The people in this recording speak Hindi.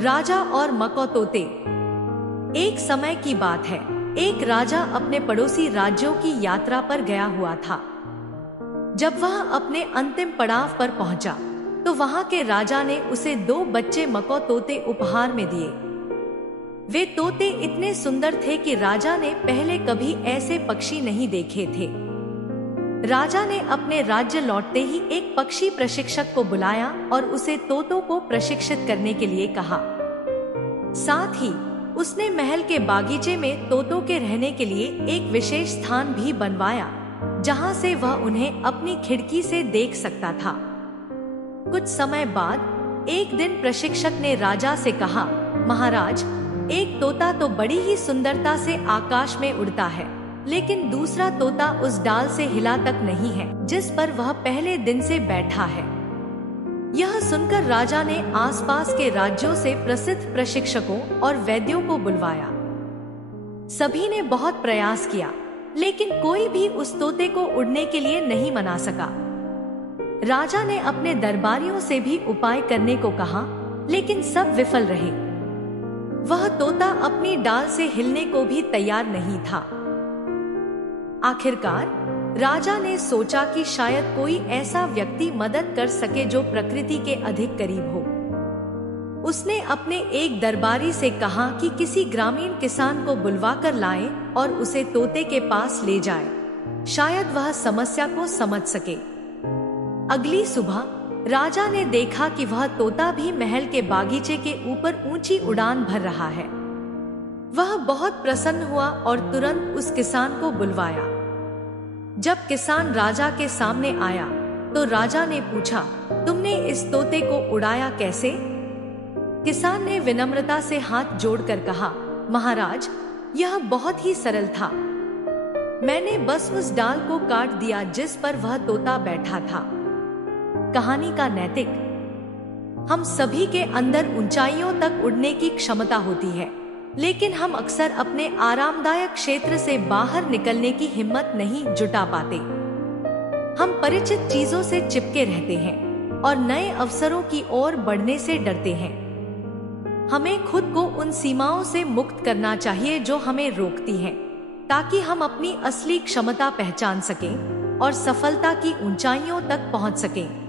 राजा और मको तोते। एक समय की बात है, एक राजा अपने पड़ोसी राज्यों की यात्रा पर गया हुआ था। जब वह अपने अंतिम पड़ाव पर पहुंचा, तो वहां के राजा ने उसे 2 बच्चे मको तोते उपहार में दिए। वे तोते इतने सुंदर थे कि राजा ने पहले कभी ऐसे पक्षी नहीं देखे थे। राजा ने अपने राज्य लौटते ही एक पक्षी प्रशिक्षक को बुलाया और उसे तोतों को प्रशिक्षित करने के लिए कहा। साथ ही उसने महल के बागीचे में तोतों के रहने के लिए एक विशेष स्थान भी बनवाया, जहां से वह उन्हें अपनी खिड़की से देख सकता था। कुछ समय बाद एक दिन प्रशिक्षक ने राजा से कहा, महाराज, एक तोता तो बड़ी ही सुंदरता से आकाश में उड़ता है, लेकिन दूसरा तोता उस डाल से हिला तक नहीं है जिस पर वह पहले दिन से बैठा है। यह सुनकर राजा ने आसपास के राज्यों से प्रसिद्ध प्रशिक्षकों और वैद्यों को बुलवाया। सभी ने बहुत प्रयास किया, लेकिन कोई भी उस तोते को उड़ने के लिए नहीं मना सका। राजा ने अपने दरबारियों से भी उपाय करने को कहा, लेकिन सब विफल रहे। वह तोता अपनी डाल से हिलने को भी तैयार नहीं था। आखिरकार राजा ने सोचा कि शायद कोई ऐसा व्यक्ति मदद कर सके जो प्रकृति के अधिक करीब हो। उसने अपने एक दरबारी से कहा कि किसी ग्रामीण किसान को बुलवा कर लाए और उसे तोते के पास ले जाए, शायद वह समस्या को समझ सके। अगली सुबह राजा ने देखा कि वह तोता भी महल के बागीचे के ऊपर ऊंची उड़ान भर रहा है। वह बहुत प्रसन्न हुआ और तुरंत उस किसान को बुलवाया। जब किसान राजा के सामने आया, तो राजा ने पूछा, तुमने इस तोते को उड़ाया कैसे? किसान ने विनम्रता से हाथ जोड़कर कहा, महाराज, यह बहुत ही सरल था। मैंने बस उस डाल को काट दिया जिस पर वह तोता बैठा था। कहानी का नैतिक: हम सभी के अंदर ऊंचाइयों तक उड़ने की क्षमता होती है, लेकिन हम अक्सर अपने आरामदायक क्षेत्र से बाहर निकलने की हिम्मत नहीं जुटा पाते। हम परिचित चीजों से चिपके रहते हैं और नए अवसरों की ओर बढ़ने से डरते हैं। हमें खुद को उन सीमाओं से मुक्त करना चाहिए जो हमें रोकती हैं, ताकि हम अपनी असली क्षमता पहचान सकें और सफलता की ऊंचाइयों तक पहुंच सकें।